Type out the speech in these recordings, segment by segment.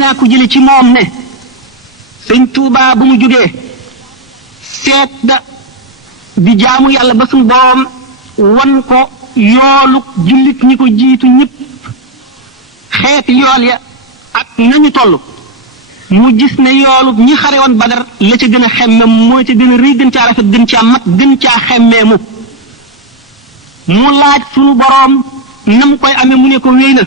naa ko jële ci moom ne sëñ Tuubaa bu mu jógee seet da di jaamu yàlla ba suñu borom wan ko yoolu jullit ñi ko jiitu ñëpp xeeti yool ya ak nañu toll mu gis ne yoolu ñi xare woon Badar la ca gën a xemme moo ca gën a rëy gën caa rafet gën caa mat gën caa xemmeemu mu laaj suñu boroom na mu koy amee mu ne ko wéy na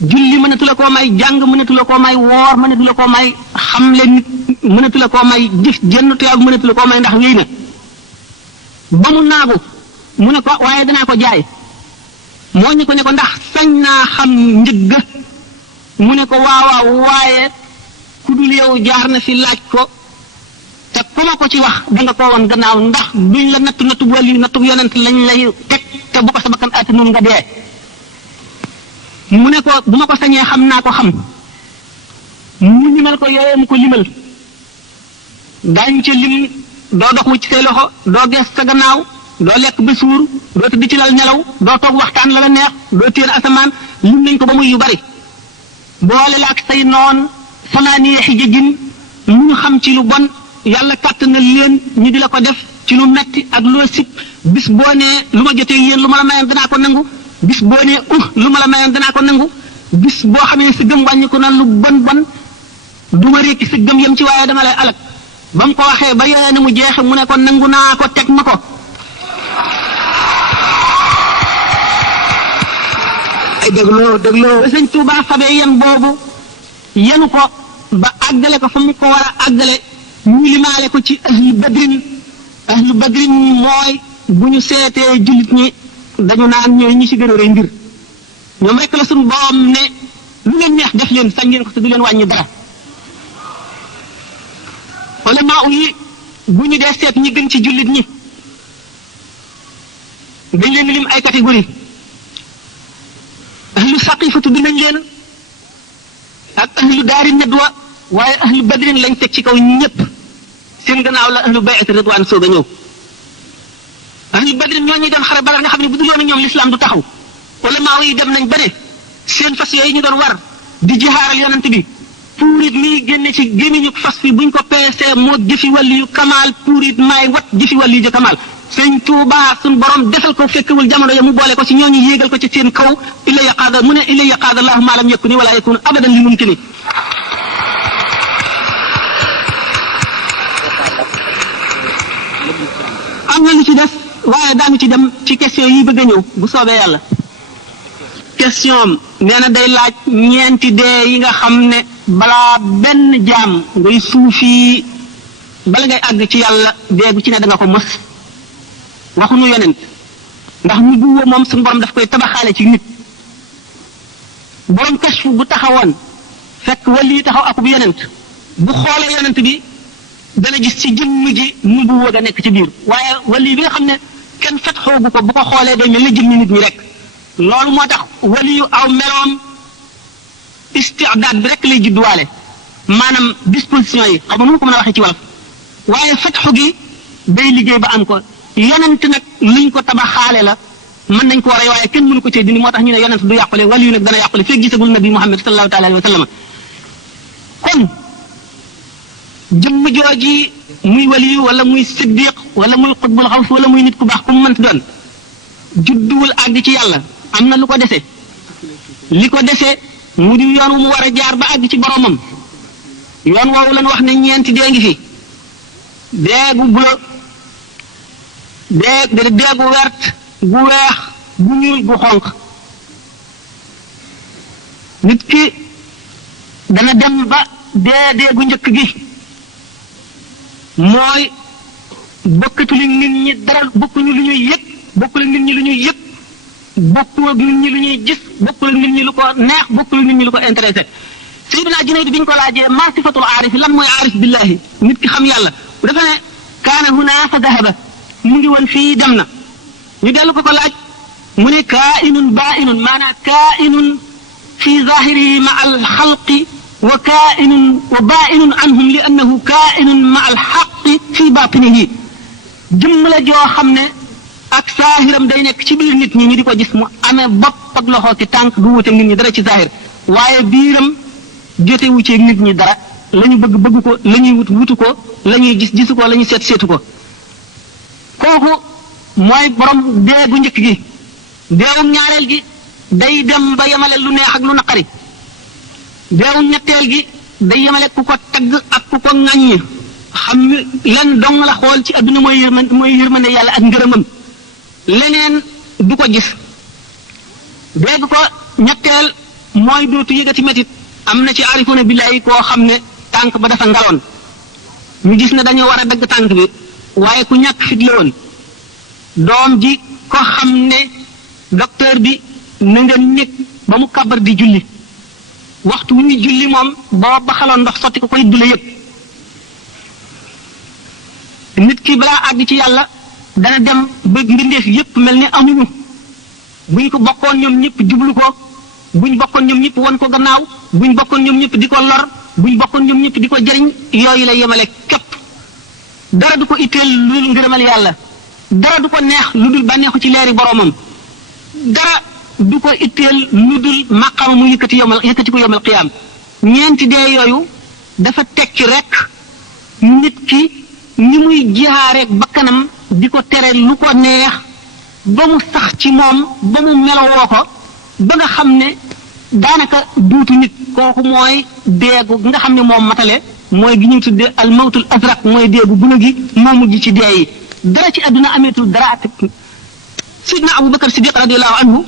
julli mënatu la koo may jàng mënatu la koo may woor mënatu la koo may xamle nit mënatu la koo may jëf jenn tuyaab mënatu la koo may ndax wéy na ba mu naagu mu ne ko waaye danaa ko jaay moo ñu ko ne ko ndax sañ naa xam njëgg mu ne ko waawaaw waaye ku dul yow jaar na fi laaj ko te ku ma ko ci wax da nga koo woon gannaaw ndax duñ la nattu wàllu nattu yonent lañ lay teg te bu ko sa bakkan ati nun nga dee mu ne ko bu ma ko sañee xam naa ko xam mu limal ko yooyee mu ko limal daañu ca lim doo dox ci say loxo doo gees sa gannaaw doo lekk ba suur doo tëdd ci lal nelaw doo toog waxtaan la la neex doo téen asamaan lim nañ ko ba muy yu bari boole la ak say noon samaani xijajin lu ñu xam ci lu bon yàlla kàttanal leen ñu di la ko def ci lu metti ak loo sib bis boo nee lu ma jotee yéen lu ma la mayoon danaa ko nangu bis boo nee lu ma la mayoon danaa ko nangu bis boo xamee sa gëm wàññi ko na lu bon bon du ma rékki sa gëm yam ci waaye dama lay alak ba mu ko waxee ba yore ne mu jeexe mu ne ko nangu naa ko teg ma ko ay dégloo sëñ Tuubaa fabee yen boobu yenu ko ba àggale ko fa mu ko war a àggale ñu limaale ko ci ahlu badrin mooy bu ñu seetee jullit ñi dañu naan ñooy ñi ci gën a rëy mbir ñoom rek la suñu borom ne lu leen neex def leen sañ ngeen ko te du leen wàññi dara ulamaa yi bu ñu dee seet ñi gën ci jullit ñi dañ leen lim ay catégorie ahlu saqifa tudd nañ leen ak ahlu daari nadwa waaye ahlu badrin lañ teg ci kaw ñëpp seen gannaaw la ahlu bay'at ridwaan soog a ñëw ahlu badrin ñoo ñuy dem xare Badar nga xam ne bu dul woon ñoom lislaam du taxaw ulamaa yi dem nañ ba ne seen fas yooyu ñu doon war di jihaaral yonent bi puurit mii génne ci gémmiñu fas fi buñ ko peesee moo jëfi wàllu yu kamaal puurit maay wat jëfi wàllu yu kamaal sëñ Tuubaa suñ borom defal ko fekkewul jamono ya mu boole ko ci ñooñu yéegal ko ci seen kaw illa yaqaada mu ne illa yaqaada allahu ma lam yakuni wala yakunu abadan li mumkini am na lu ci des waaye daanu ci dem ci question yi bëgg a ñëw bu soobee yàlla question nee na day laaj ñeenti dee yi nga xam ne balaa benn jaam ngay suufi bala ngay àgg ci yàlla deegu ci ne da nga ko mos waxuñu yonent ndax ñu buwa moom suñu borom daf koy tabaxaale ci nit borom kashfu bu taxawoon fekk wali yi taxaw akub yonent bu xoolee yonent bi dana gis ci jëmm ji nu buwa ga nekk ci biir waaye wali bi nga xam ne kenn fet xoogu ko bu ko xoolee day mel ni jëmmi nit ñi rek loolu moo tax wali yu aw meloom istidaad bi rek lay judduwaale maanaam disposition yi xam nga nu ko mën a waxee ci wolof waaye fatxu gi day liggéey ba am ko yonent nag luñ ko tabaxaale la mën nañ ko rey waaye kenn mënu ko cee dindi moo tax ñu ne yonent du yàqule wali yu nag dana yàqule fekk gisagul nabi Muhammad sallallahu taala alayhi wa sallam kon jëmm jooji muy wali yu wala muy siddiq wala muy xutbul xaws wala muy nit ku baax ku mu mënti doon judduwul àgg ci yàlla am na lu ko dese li ko dese mu di yoon wu mu war a jaar ba àgg ci boromam yoon woowu lañ wax ne ñeenti dee ngi fi deegu bulo deegu wert gu weex gu ñuul gu xonq nit ki dana dem ba deegu njëkk gi mooy bokkatu li nit ñi dara bokkuñu lu ñuy yëg bokkul nit ñi lu ñuy yëg bokkul nit ñi lu ñuy gis bokkul nit ñi lu ko neex bokkul nit ñi lu ko intéressé Sayyidina Junayd bi ñu ko laajee maa sifatul aarif lan mooy aarif billahi nit ki xam yàlla dafa ne kaana hunaa fa dahaba mu ngi woon fii dem na ñu dellu ko laaj mu ne kaa'inun baa'inun maanaam kaa'inun fi zahirihi ma al xalqi wa kaa'inun wa baa'inun anhum li annahu kaa'inun ma al xaqi fi baatinihi jëmm la joo xam ne ak saahiram day nekk ci biir nit ñi ñu di ko gis mu amee bopp ak loxo ci tànk du wuute nit ñi dara ci saahir waaye biiram jotewu ci nit ñi dara lañu bëgg ko lañuy wutu ko lañuy gisu ko lañuy seetu ko kooku mooy borom dee gu njëkk gi deewum ñaareel gi day dem ba yemale lu neex ak lu naqari deewum ñetteel gi day yemale ku ko tagg ak ku ko ŋàññ xam ne lan dong la xool ci adduna mooy yërmande yàlla ak ngërëmam leneen du ko gis dégg ko ñetteel mooy dootu yëgati metit am na ci arifuna billahi koo xam ne tànk ba dafa ngaloon ñu gis ne dañoo war a dagg tànk bi waaye ku ñàkk fit la woon doom ji ko xam ne docteur bi na nga nekk ba mu kabar di julli waxtu wu ñuy julli moom boo baxaloon ndox sotti ko koy du la yëg nit ki balaa àgg ci yàlla dana dem ba mbindeef yépp mel ni amuñu buñ ko bokkoon ñoom ñëpp jublu ko buñ bokkoon ñoom ñëpp won ko gannaaw buñ bokkoon ñoom ñëpp di ko lor buñ bokkoon ñoom ñëpp di ko jëriñ yooyu la yemale képp dara du ko itteel lu dul ngërëmal yàlla dara du ko neex lu dul bànneexu ci leeri boromam dara du ko itteel lu dul maqaama mu yëkkati ko yomal qiyaam ñeenti dee yooyu dafa tekki rek nit ki ni muy jihaareeg bakkanam di ko tere lu ko neex ba mu sax ci moom ba mu melowoo ko ba nga xam ne daanaka duutu nit kooku mooy deegu nga xam ne moom matale mooy gi ñuy tudde al mawtul azraq mooy deegu guna gi moo mujj ci dee yi dara ci àdduna ameetul dara ak sidna Abu Bakar Siddiq radiyallahu anhu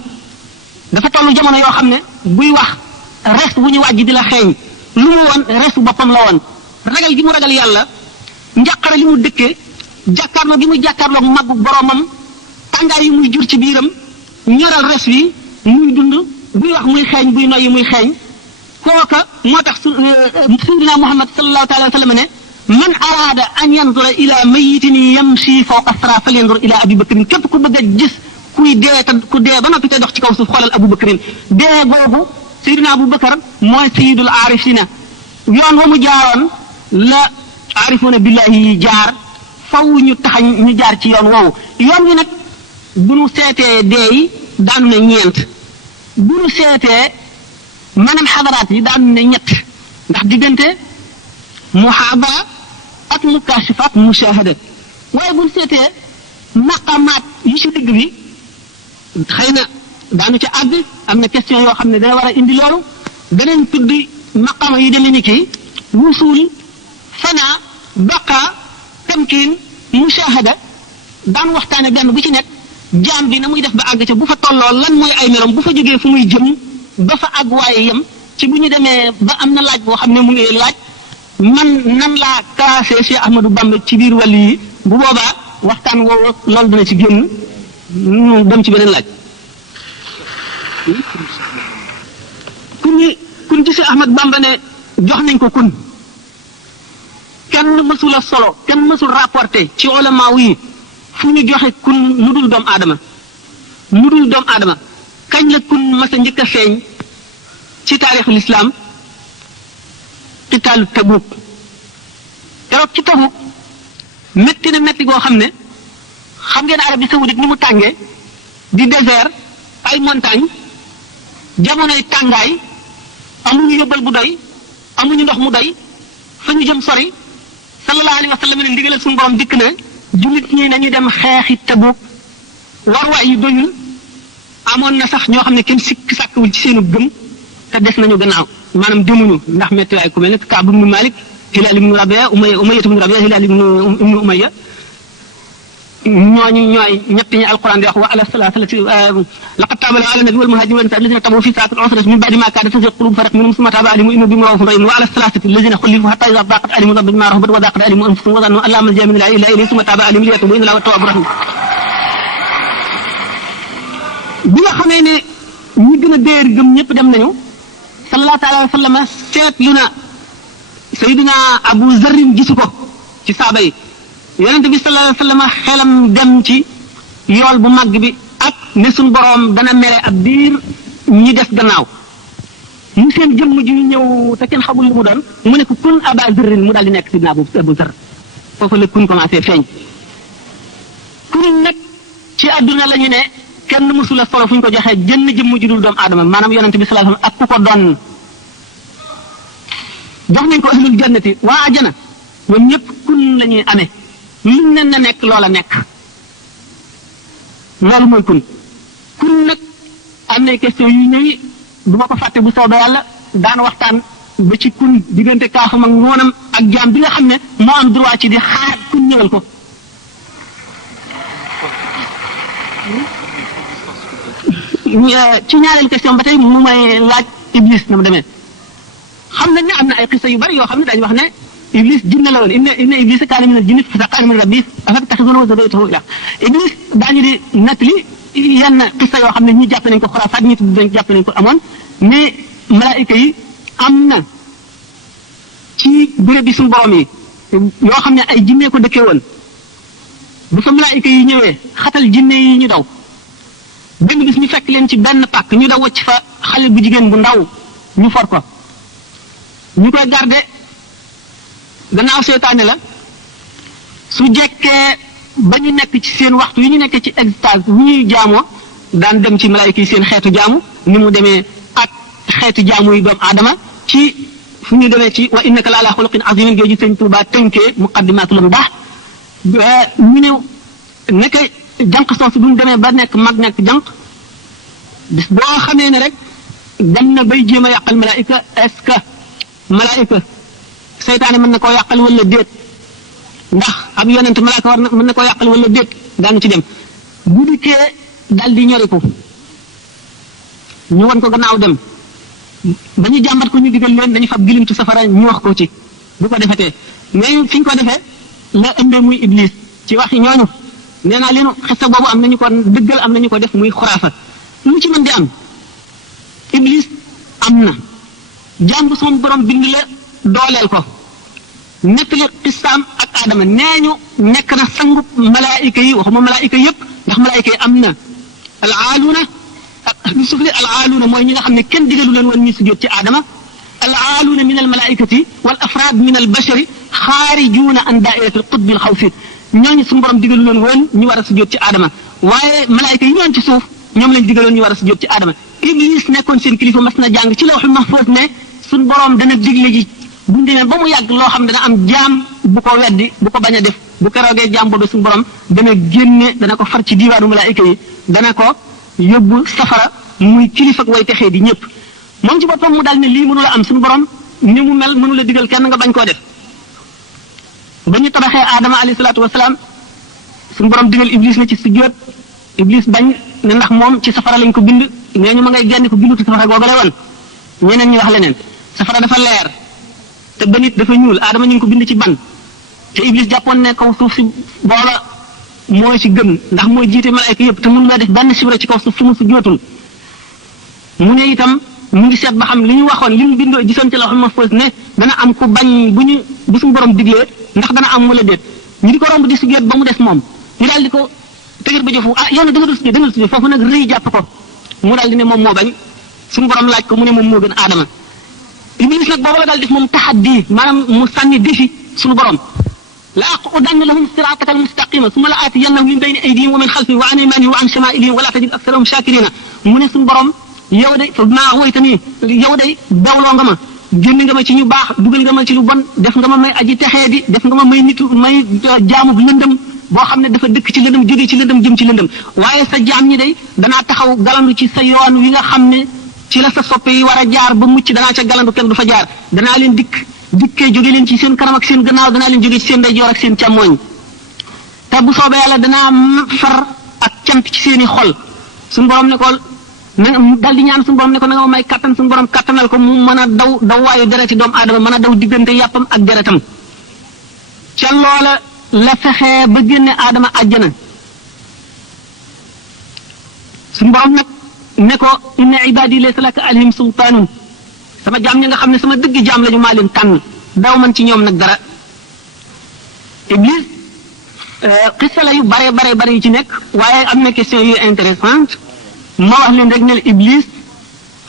dafa tollu jamono yoo xam ne buy wax res bu ñu wàjj di la xeeñ lu mu woon resu boppam la woon ragal gi mu ragal yàlla njàqare li mu dëkkee jàkkaarloo gi mu jàkkaarloo màggu boromam tàngaay yi muy jur ci biiram ñoral res wi muy dund buy wax muy xeeñ buy noyyi muy xeeñ kooka moo tax sayyidina Muhammad sallallahu taala wa sallam ne man araada an yanzura ila mayitin yamshi fawqa sara falyanzur ila Abi Bakrin képp ku bëgg a gis kuy dee te ku dee ba noppi te dox ci kaw suuf xoolal Abu Bakrin dee googu sayyidina Abu Bakar mooy sayyidul aarifina yoon wa mu jaaroon la aarifuuna billahi yi jaar faw ñu taxañ ñu jaar ci yoon woowu yoon wi nag bu ñu seetee dee yi daanu ne ñeent bu ñu seetee maanaam xadaraat yi daanu ne ñett ndax diggante muhaadara ak mukashifa ak mushahada waaye bu ñu seetee maqamaat yi ci digg bi xëy na daanu ca àgg am na question yoo xam ne dana war a indi loolu beneen tudd maqama yi demee ni ki wusul fanaa baqa tamkin mushahada daan waxtaane benn bu ci nekk jaam bi na muy def ba àgg ca bu fa tolloo lan mooy ay merom bu fa jógee fu muy jëm ba fa àgg waaye yem ci bu ñu demee ba am na laaj boo xam ne mu ngi laaj man nan laa classé Cheikh Ahmadou Bamba ci biir wàll yi bu boobaa waxtaan woowu loolu dina ci génn ñu dem ci beneen laaj kun ci Cheikh Ahmadou Bamba ne jox nañ ko kun kenn mësul a solo kenn mësul rapporté ci ulama yi fu ñu joxe kun lu dul doomu aadama kañ la kun mas a njëkk a feeñ ci taarixul islam qitaalu Tabuk keroog ci Tabuk métti na métti goo xam ne xam ngeen Arabie saoudite ni mu tàngee di désert ay montagne jamonoy tàngaay amuñu yóbbal bu doy amuñu ndox mu doy fa ñu jëm sori sallallahu alayhi wa sallam ne ndigalal suñu borom dikk na jullit ñi nañu dem xeexi Tabuk warwaay yu doyul amoon na sax ñoo xam ne kenn sikk sàkkawul ci seenu gëm te des nañu gannaaw maanaam demuñu ndax métti waay ku mel ne Kaab ibnu Malik Hilaal ibnu Rabia Umayya ibnu Rabia Hilaal ibnu Umayya ñooñu ñooy ñett ñi alquran di wax wa ala salasalati laqad taaba ala nabi wal muhajirin wal ansar alladhina tabu fi sa'ati al-usrati min ba'di ma kaada tazigh qulub fariqin minhum thumma taaba alayhim innahu bihim ra'ufun rahim wa ala salasati alladhina khulifu hatta idha daqat alayhim al-ardu bima rahabat wa daqat alayhim anfusuhum wa dhannu an la malja'a min Allahi illa ilayhi thumma taaba alayhim liyatubu inna Allaha huwa at-tawwabur rahim bi nga xamee ne ñi gën a déer gëm ñëpp dem nañu sallallahu alayhi wa sallam seetlu na Sayyidina Abu Zarrin gisu ko ci saaba yi yonente bi sallallahu alayhi wa sallam xelam dem ci yool bu màgg bi ak ne suñ boroom dana mere ab biir ñi des gannaaw mu seen jëmm ji ñëw te kenn xamul li mu doon mu ne ko kun Aba Zarrin mu daal di nekk Sayyidina Abu Zarr foofu la kun commencé feeñ kun nag ci àdduna la ñu ne kenn mësula solo fu ñu ko joxee jënn jëmm ji dul doomu aadama maanaam yonente bi sallallahu alayhi wa sallam ak ku ko doon jox nañ ko ahlul jannati waa ajana ñoom ñëpp kun la ñuy amee luñ nen na nekk loola nekk loolu mooy kun nag am na question yu ñëwi du ma ko fàtte bu soobee yàlla daan waxtaan ba ci kun diggante kaafam ak noonam ak jaam bi nga xam ne moo am droit ci di xaar kun ñëwal ko ci ñaareel question ba tey mu may laaj iblis na mu demee xam nañ ne am na ay xisa yu bari yoo xam ne dañu wax ne iblis jinne la woon inna iblis kaana mina al-jinni fasaqa min rabbihi afattaxizuunahu wa zurriyyatahu ilaah iblis daañu di nettali yenn xisa yoo xam ne ñi jàpp nañ ko xuraafaat ñi jàpp nañ ko amoon mais malaayika yi am na ci béréb bi suñu borom yi yoo xam ne ay jinne ko dëkkee woon bu fa malaayika yi ñëwee xatal jinne yi ñu daw benn bis ñu fekk leen ci benn pàkk ñu daw wacc fa xale bu jigéen bu ndaw ñu for ko ñu koy garde gannaaw seetaane la su jekkee ba ñu nekk ci seen waxtu yi ñu nekk ci extase bu ñuy jaamoo daan dem ci malaayika yi seen xeetu jaamu ni mu demee ak xeetu jaamu yi doomu aadama ci fu ñu demee ci wa innaka la ala xuluqin azimin géeju sëñ Tuubaa tënkee muqaddimaatu la bu baax ñu ne nekk jànq soosu bu ñu demee ba nekk mag nekk jànq bis boo xamee ne rek dem na bay jéem a yàqal malaayika est-ce que malaayika seytaane mën na koo yàqal wala déet ndax ab yonent malaayika war na mën na koo yàqal wala déet daanu ci dem bu dikkee dal di ñoriku ñu won ko gannaaw dem ba ñu jàmbat ko ñu digal leen dañu fab gilimtu safara ñu wax ko ci bu ko defetee mais fi ñu ko defee la ëmbee muy iblis ci waxi ñooñu nee naa leen xista boobu am nañu ko dëggal am nañu ko def muy xuraafa lu ci mën di am iblis am na jàmb sama borom bind la dooleel ko nettali xistaam ak aadama nee ñu nekk na sangu malaayika yi waxuma malaayika yëpp ndax malaayika yi am na alaaluuna ak li suuf li alaaluuna mooy ñi nga xam ne kenn digalu leen woon ñu sujjóot ci aadama alaaluuna min al malaaikati wal afraad min al bashari xaarijuuna an daairati al qutbi al xawsi ñooñu suñu borom digalu leen woon ñu war a sujjóot ci aadama waaye malaayika yi ñoon ci suuf ñoom lañ digaloon ñu war a sujjóot ci aadama iblis nekkoon seen kilifa mas na jàng ci lawhul mahfuus ne suñu borom dana digle ji buñ demee ba mu yàgg loo xam ne dana am jaam bu ko weddi bu ko bañ a def bu keroogee jaam boobu suñu borom dana génne dana ko far ci diiwaanu malaayika yi dana ko yóbbu safara muy kilifa ak way texee di ñëpp moom ci boppam mu daal ne lii mënu la am suñu borom ni mu mel mënu la digal kenn nga bañ koo def ba ñu tabaxee aadama alayhi salaatu wasalaam suñu borom digal iblis na ci sujjóot iblis bañ ne ndax moom ci safara lañ ko bind nee ñu ma ngay génn ko bindu ci safara googale woon ñeneen ñi wax leneen safara dafa leer te ba nit dafa ñuul aadama ñu ngi ko bind ci ban te iblis jàppoon ne kaw suuf si booba mooy ci gën ndax mooy jiite malaayka yëpp te mënu la def benn sibra ci kaw suuf su mu sujjóotul mu ne itam mu ngi seet ba xam li ñu waxoon li mu bindoo gisoon ci lawhul mahfuus ne dana am ku bañ bu suñu borom diglee ndax dana am wala déet ñu di ko romb di sujjóot ba mu des moom ñu daal di ko tëgër ba jëfu yow nag da nga dul sujjóot foofu nag rëy jàpp ko mu daal di ne moom moo bañ suñu borom laaj ko mu ne moom moo gën aadama iblis nag boobu la daal def moom taxaddi maanaam mu sànni défi suñu borom la aqudanna lahum siraataka almustaqima summa la aatiyannahum min bayni aydihim wa min xalfihim wa an aymanihim wa an shamaa'ilihim wa la tajid aktharahum shakirina mu ne suñu borom yow de fa maa woytanii yow de dawloo nga ma génn nga ma ci ñu baax dugal nga ma ci lu bon def nga ma may aji texee di def nga ma may nitu may jaamu lëndëm boo xam ne dafa dëkk ci lëndëm jógee ci lëndëm jëm ci lëndëm waaye sa jaam ñi day danaa taxaw galandu ci sa yoon wi nga xam ne ci la sa soppe yi war a jaar ba mucc danaa ca galandu kenn du fa jaar danaa leen dikkee jóge leen ci seen kanam ak seen gannaaw danaa leen jóge ci seen ndeyjoor ak seen càmmooñ te bu soobee yàlla danaa far ak cant ci seen i xol suñu borom ne ko dal di ñaan suñu borom ne ko na nga ma may kattan suñu borom kattanal ko mu mën a daw waayu dereti doomu aadama mën a daw diggante yàppam ak deretam ca loola la fexee ba génne aadama àjjana suñu borom nag ne ko inna ibadi laysa laka alayhim sultaanun sama jaam ñi nga xam ne sama dëgg jaam lañu maa leen tànn daw man ci ñoom nag dara iblis xissa la yu bare yu ci nekk waaye am na question yu intéressante ma wax leen rek ne iblis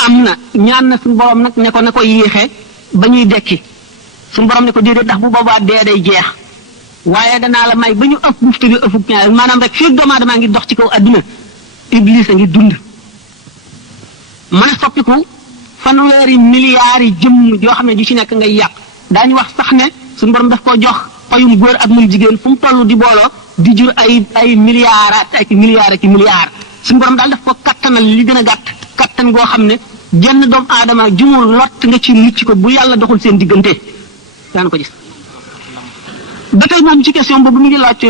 am na ñaan na suñu borom nag ne ko na ko yéexee ba ñuy dekki suñu borom ne ko déedéet ndax bu boobaa dee day jeex waaye danaa la may ba ñu ëpp buftu bi ëffuk ñaar maanaam rek fii doomu aadama ngi dox ci kaw adduna iblis a ngi dund mën a soppiku fanweeri milliards yi jëmm yoo xam ne ju ci nekk ngay yàq daañu wax sax ne suñu borom daf koo jox payum góor ak mum jigéen fu mu toll di booloo di jur ay milliards ak milliards suñu borom daal daf ko kattanal li gën a gàtt kattan goo xam ne jenn doomu aadama jumul lott nga ci mucc ko bu yàlla doxul seen diggante daan ko gis. ba tey moom ci question boobu mi ngi laaj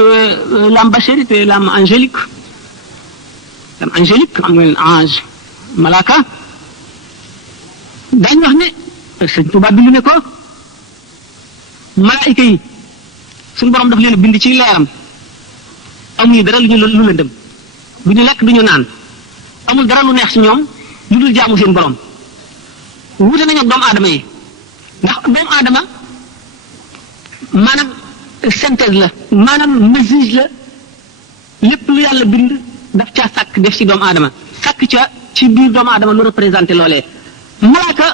l'âme bachérique et l'âme angélique. l'âme angélique am nga ange malaka daañu wax ne sëñ Tuubaa bind ne ko malaayika yi suñu borom daf leen bind ci leeram amuñu dara lu lëndëm du ñu lekk du ñu naan amul dara lu neex ci ñoom lu dul jaamu seen borom wute nañu ak doomu aadama yi ndax doomu aadama maanaam synthèse la maanaam mesure la lépp lu yàlla bind daf caa sàkk def ci doomu aadama sàkk ca ci biir doomu aadama lu représenté loolee malaaka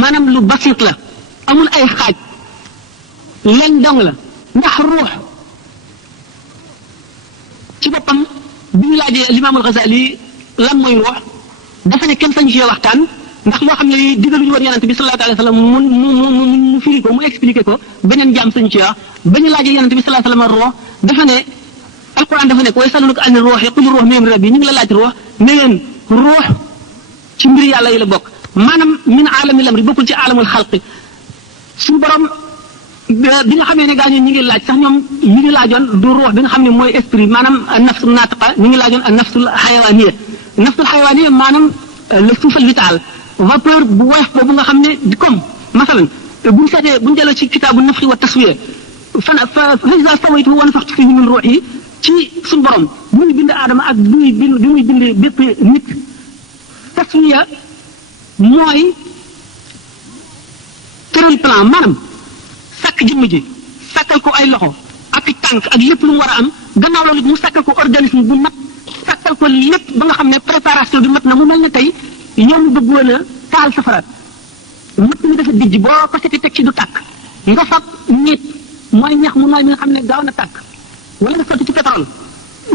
maanaam lu basit la amul ay xaaj leen dong la ndax ruux ci boppam bi ñu laajee limaamul Ghazali lan mooy ruux dafa ne kenn sañu ci waxtaan ndax loo xam ne digaluñu woon yonente bi sallallahu alayhi wa sallam mu firi ko mu expliqué ko beneen jaam sañu ci wax ba ñu laajee yonente bi sallallahu alayhi wa sallam ruux dafa ne alquran dafa ne ko yasalunaka ani ruuhi qul ruuhu min rabbi ñu ngi la laaj ruux ne leen ruux ci mbir yàlla yi la bokk maanaam min aalamil amri bokkul ci aalamul xalqi suñu borom bi nga xamee ne gaañu ñi ngi laaj sax ñoom ñi ngi laajoon du ruux bi nga xam ne mooy esprit maanaam nafsul naatiqa ñi ngi laajoon nafsul xayawaaniya maanaam le souffle vital vapeur bu woyof boobu nga xam ne di comme masalan buñu seetee buñu jëlee ci kitaabu nafxi wa taswiya fa iza sawaytuhu wa nafaxtu fiihi min ruuhi ci suñu borom bu muy bind aadama ak bi muy bind bépp nit taswiya mooy tëral plan maanaam sàkk jëmm ji sàkkal ko ay loxo ak tànk ak lépp lu mu war a am gannaaw loolu mu sàkkal ko organisme bu mat sàkkal ko lépp ba nga xam ne préparation bi mat na mu mel ne tey yow mu bëggoon a taal safara mat mi dafa dijj boo ko seti teg ci du tàkk nga fab nit mooy ñax mu nooy mi nga xam ne gaaw na tàkk wala nga sotti ci pétrole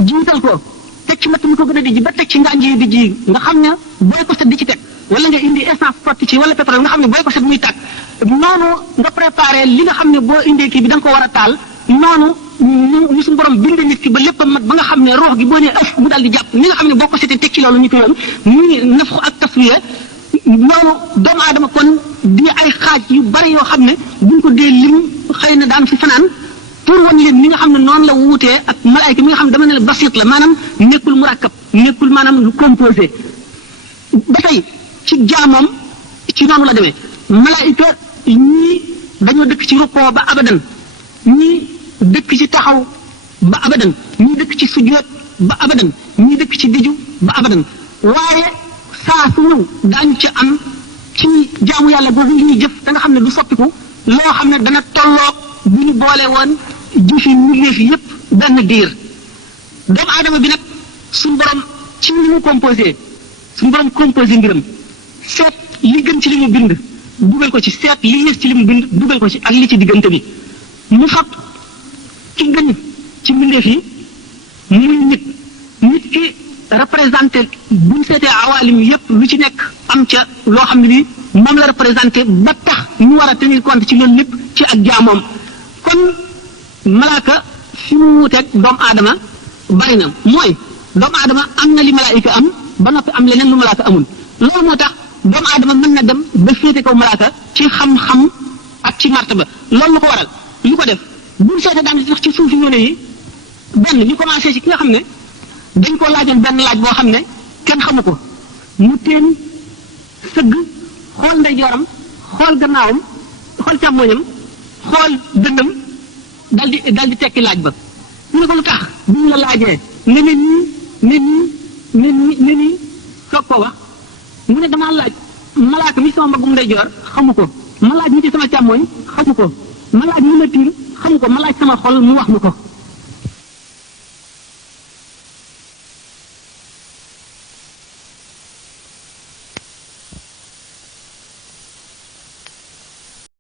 jiital ko teg ci matt mi ko gën a dijj ba teg ci ngànj yi dijj yi nga xam ne booy ko set di ci teg wala nga indi essence sotti ci wala pétrole nga xam ne booy ko set muy tàkk noonu nga préparé li nga xam ne boo indee kii bi da nga ko war a taal noonu ñu suñu borom bind nit ki ba lépp a mat ba nga xam ne roox gi boo nee ëf mu daal di jàpp ni nga xam ne boo ko setee teg ci loolu ñu ko yoon muy nafxu ak taswiya loolu doomu aadama kon di ay xaaj yu bari yoo xam ne buñ ko dee lim xëy na daan fi fanaan pour wan leen ni nga xam ne noonu la wuutee ak malaayka mi nga xam ne dama ne la basit la maanaam nekkul murakkab nekkul maanaam lu composé ba tey ci jaamoom ci noonu la demee malaayka ñii dañoo dëkk ci rukkoo ba abadan ñii dëkk ci taxaw ba abadan ñii dëkk ci sujjóot ba abadan ñii dëkk ci diju ba abadan waaye saa su ñëw daañu ca am ci jaamu yàlla boobu li ñuy jëf da nga xam ne du soppiku loo xam ne dana tolloog bu ñu boole woon jëfi mbindeef yépp benn diir doomu aadama bi nag suñu borom ci li mu composé suñu borom composé mbiram seet li gën ci li mu bind dugal ko ci seet li yées ci li mu bind dugal ko ci ak li ci diggante bi mu fab ki gën ci mbindeef yi muy nit ki représenté buñ seetee awalim yépp lu ci nekk am ca loo xam ne ni moom la représenté ba tax ñu war a tenir compte ci loolu lépp ci ak jaamoom kon malaaka fi mu wuuteeg doomu aadama bari na mooy doomu aadama am na li malaayika am ba noppi am leneen lu malaaka amul loolu moo tax doomu aadama mën na dem ba féete kaw malaaka ci xam-xam ak ci martaba loolu lu ko waral lu ko def buñ seetee daan sax ci suufi ñone yi benn ñu commencé ci ki nga xam ne dañ ko laajoon benn laaj boo xam ne kenn xamu ko mu teen sëgg xool ndeyjooram xool gannaawam xool càmmoñam xool dëndam dal di tekki laaj ba mu ne ko lu tax bu ñu la laajee ne nii soog ko wax mu ne damaa laaj malaaka mi sama mbagum ndeyjoor xamu ko ma laaj mi ci sama càmmoñ xamu ko ma laaj mi ma tiim xamu ko ma laaj sama xol mu wax ma ko